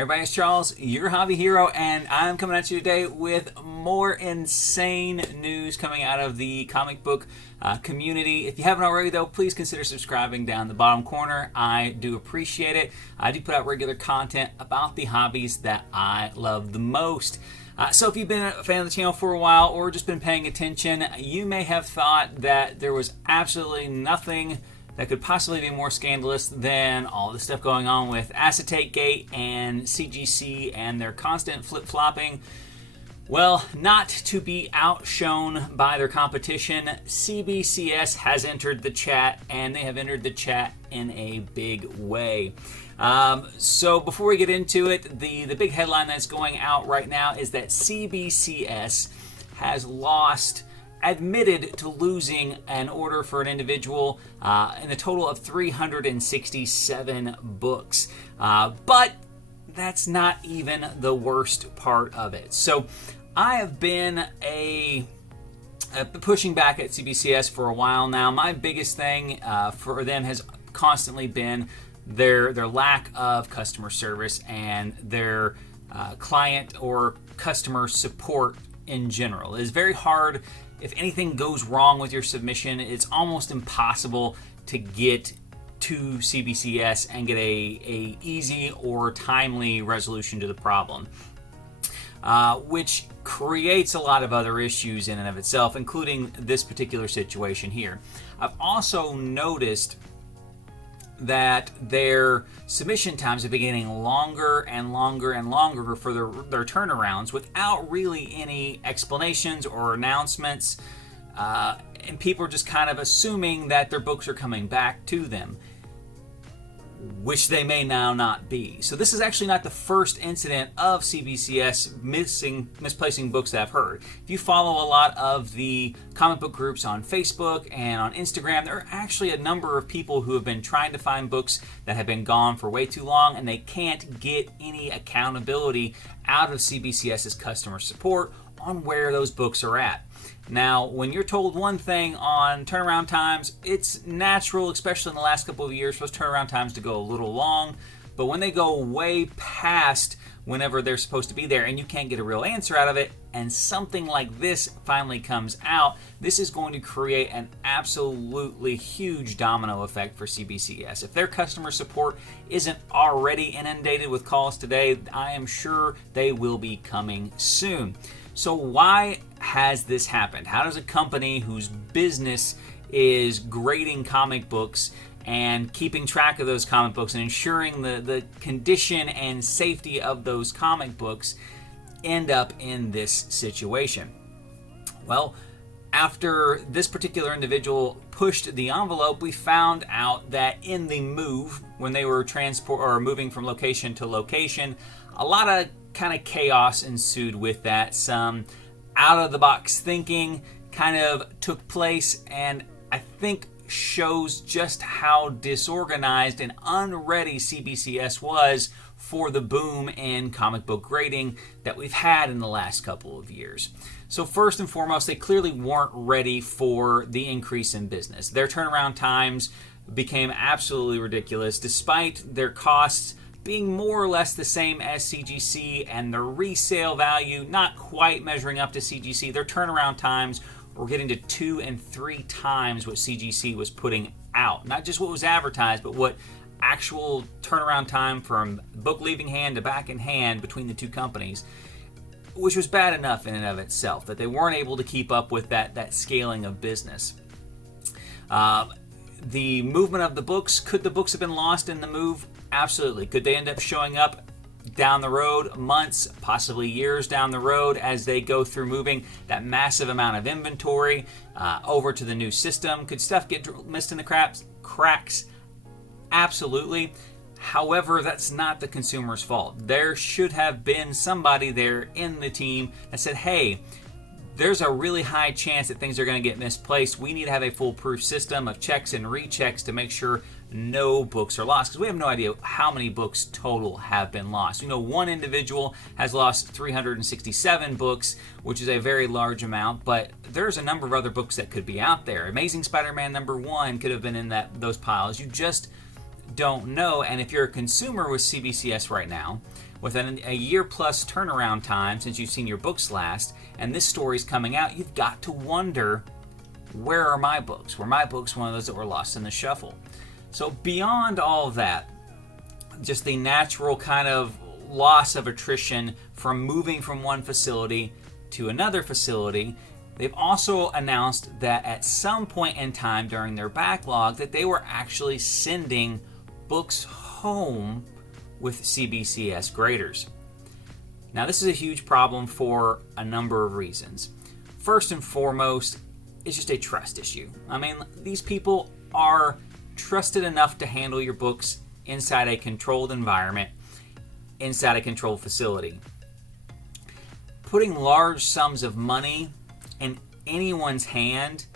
Everybody, it's Charles, your hobby hero, and I'm coming at you today with more insane news coming out of the comic book community. If you haven't already, though, please consider subscribing down the bottom corner. I do appreciate it. I do put out regular content about the hobbies that I love the most. So if you've been a fan of the channel for a while or just been paying attention, you may have thought that there was absolutely nothing that could possibly be more scandalous than all the stuff going on with Acetate Gate and CGC and their constant flip-flopping. Well, not to be outshone by their competition, CBCS has entered the chat, and they have entered the chat in a big way. So before we get into it, the big headline that's going out right now is that CBCS has admitted to losing an order for an individual in a total of 367 books. But that's not even the worst part of it. So I have been pushing back at CBCS for a while now. My biggest thing for them has constantly been their lack of customer service and their client or customer support in general. It is very hard. If anything goes wrong with your submission, it's almost impossible to get to CBCS and get a easy or timely resolution to the problem, which creates a lot of other issues in and of itself, including this particular situation here. I've also noticed that their submission times have been getting longer and longer and longer for their turnarounds without really any explanations or announcements, and people are just kind of assuming that their books are coming back to them, which they may now not be. So this is actually not the first incident of CBCS misplacing books that I've heard. If you follow a lot of the comic book groups on Facebook and on Instagram, there are actually a number of people who have been trying to find books that have been gone for way too long, and they can't get any accountability out of CBCS's customer support on where those books are at. Now, when you're told one thing on turnaround times, it's natural, especially in the last couple of years, for those turnaround times to go a little long. But when they go way past whenever they're supposed to be there and you can't get a real answer out of it, and something like this finally comes out, this is going to create an absolutely huge domino effect for CBCS. If their customer support isn't already inundated with calls today, I am sure they will be coming soon. So why has this happened? How does a company whose business is grading comic books and keeping track of those comic books and ensuring the condition and safety of those comic books end up in this situation? Well, after this particular individual pushed the envelope, we found out that in the move, when they were moving from location to location, a lot of kind of chaos ensued with that. Some out-of-the-box thinking kind of took place, and I think shows just how disorganized and unready CBCS was for the boom in comic book grading that we've had in the last couple of years. So first and foremost, they clearly weren't ready for the increase in business. Their turnaround times became absolutely ridiculous, despite their costs being more or less the same as CGC and their resale value not quite measuring up to CGC. Their turnaround times were getting to 2 and 3 times what CGC was putting out. Not just what was advertised, but what actual turnaround time from book leaving hand to back in hand between the two companies, which was bad enough in and of itself that they weren't able to keep up with that scaling of business. The movement of the books, could the books have been lost in the move? Absolutely. Could they end up showing up down the road, months, possibly years down the road, as they go through moving that massive amount of inventory over to the new system? Could stuff get missed in the cracks? Absolutely. However, that's not the consumer's fault. There should have been somebody there in the team that said, hey, there's a really high chance that things are going to get misplaced. We need to have a foolproof system of checks and rechecks to make sure no books are lost, because we have no idea how many books total have been lost. We know one individual has lost 367 books, which is a very large amount, but there's a number of other books that could be out there. Amazing Spider-Man #1 could have been in those piles. You just don't know, and if you're a consumer with CBCS right now, within a year plus turnaround time since you've seen your books last, and this story's coming out, you've got to wonder, where are my books? Were my books one of those that were lost in the shuffle? So beyond all of that, just the natural kind of loss of attrition from moving from one facility to another facility, they've also announced that at some point in time during their backlog that they were actually sending books home with CBCS graders. Now this is a huge problem for a number of reasons. First and foremost, it's just a trust issue. I mean, these people are trusted enough to handle your books inside a controlled environment, inside a controlled facility. Putting large sums of money in anyone's hand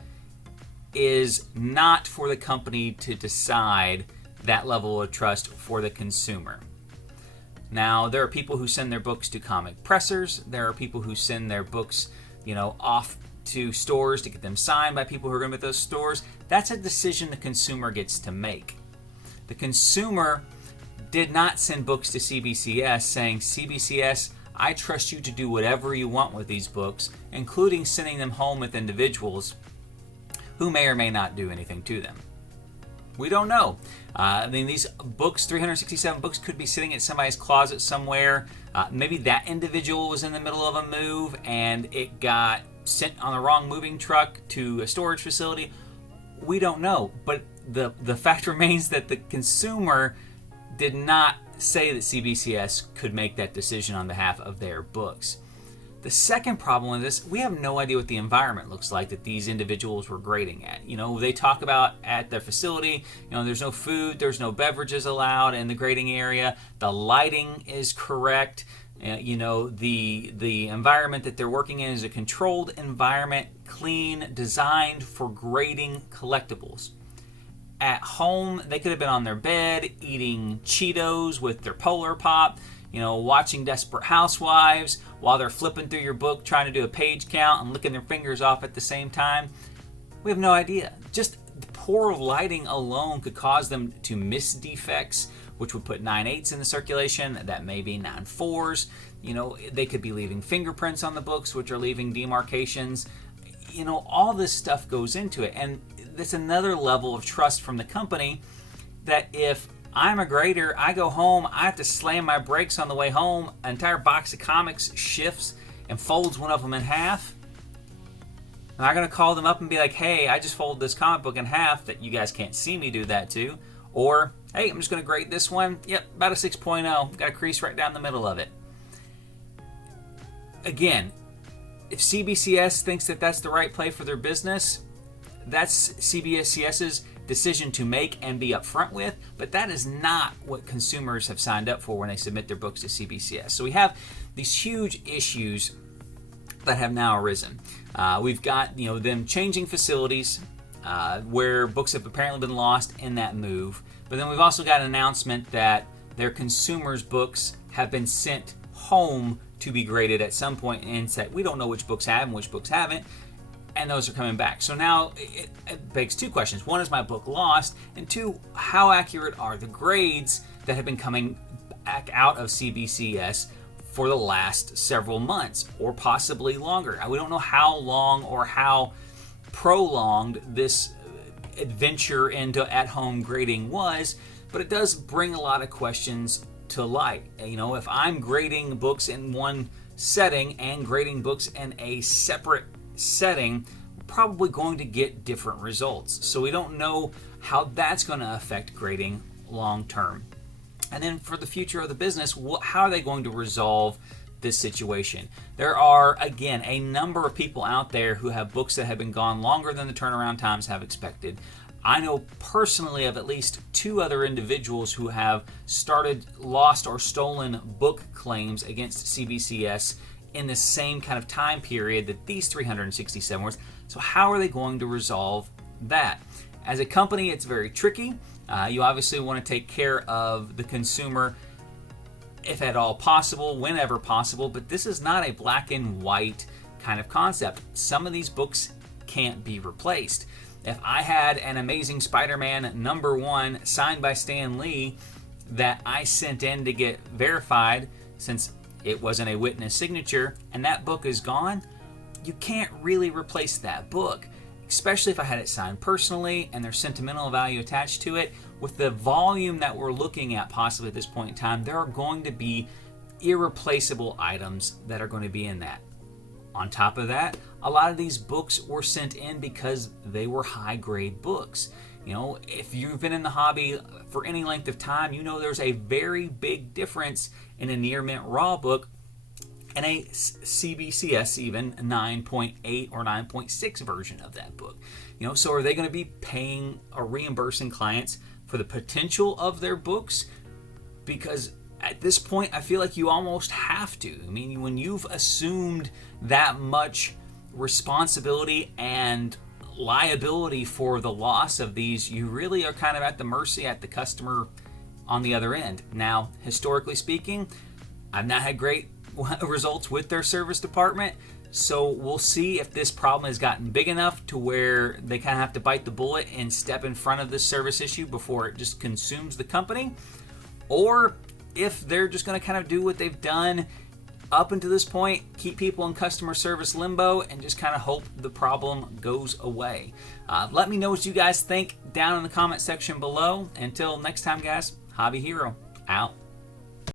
is not for the company to decide that level of trust for the consumer. Now, there are people who send their books to comic pressers. There are people who send their books, off to stores to get them signed by people who are going to be at those stores. That's a decision the consumer gets to make. The consumer did not send books to CBCS saying, CBCS, I trust you to do whatever you want with these books, including sending them home with individuals who may or may not do anything to them. We don't know. These books, 367 books, could be sitting at somebody's closet somewhere. Maybe that individual was in the middle of a move and it got sent on the wrong moving truck to a storage facility. We don't know. But the fact remains that the consumer did not say that CBCS could make that decision on behalf of their books. The second problem with this, we have no idea what the environment looks like that these individuals were grading at. They talk about at their facility, there's no food, there's no beverages allowed in the grading area. The lighting is correct. The environment that they're working in is a controlled environment, clean, designed for grading collectibles. At home, they could have been on their bed eating Cheetos with their Polar Pop, watching Desperate Housewives while they're flipping through your book trying to do a page count and licking their fingers off at the same time. We have no idea. Just the poor lighting alone could cause them to miss defects, which would put 9/8 in the circulation. That may be 9/4s. They could be leaving fingerprints on the books, which are leaving demarcations. All this stuff goes into it. And that's another level of trust from the company that if I'm a grader, I go home, I have to slam my brakes on the way home, an entire box of comics shifts and folds one of them in half. Am I going to call them up and be like, hey, I just folded this comic book in half that you guys can't see me do that to? Or, hey, I'm just going to grade this one. Yep, about a 6.0. Got a crease right down the middle of it. Again, if CBCS thinks that that's the right play for their business, that's CBCS's decision to make and be upfront with, but that is not what consumers have signed up for when they submit their books to CBCS. So we have these huge issues that have now arisen. We've got them changing facilities where books have apparently been lost in that move, but then we've also got an announcement that their consumers' books have been sent home to be graded at some point, and said we don't know which books have and which books haven't. And those are coming back. So now it begs two questions. One, is my book lost? And two, how accurate are the grades that have been coming back out of CBCS for the last several months or possibly longer? We don't know how long or how prolonged this adventure into at-home grading was, but it does bring a lot of questions to light. If I'm grading books in one setting and grading books in a separate setting, we're probably going to get different results. So we don't know how that's going to affect grading long term. And then for the future of the business, how are they going to resolve this situation? There are, again, a number of people out there who have books that have been gone longer than the turnaround times have expected. I know personally of at least 2 other individuals who have started lost or stolen book claims against CBCS in the same kind of time period that these 367 was. So how are they going to resolve that? As a company, it's very tricky. You obviously want to take care of the consumer if at all possible, whenever possible, but this is not a black and white kind of concept. Some of these books can't be replaced. If I had an Amazing Spider-Man #1 signed by Stan Lee that I sent in to get verified, since it wasn't a witness signature, and that book is gone, you can't really replace that book, especially if I had it signed personally and there's sentimental value attached to it. With the volume that we're looking at possibly at this point in time, there are going to be irreplaceable items that are going to be in that. On top of that, a lot of these books were sent in because they were high-grade books. If you've been in the hobby for any length of time, there's a very big difference in a near mint raw book and a CBCS even 9.8 or 9.6 version of that book. So are they going to be paying or reimbursing clients for the potential of their books? Because at this point, I feel like you almost have to. I mean, when you've assumed that much responsibility and liability for the loss of these, you really are kind of at the mercy at the customer on the other end. Now, historically speaking, I've not had great results with their service department, so we'll see if this problem has gotten big enough to where they kind of have to bite the bullet and step in front of this service issue before it just consumes the company, or if they're just going to kind of do what they've done up until this point, keep people in customer service limbo and just kind of hope the problem goes away. Let me know what you guys think down in the comment section below. Until next time, guys, Hobby Hero out.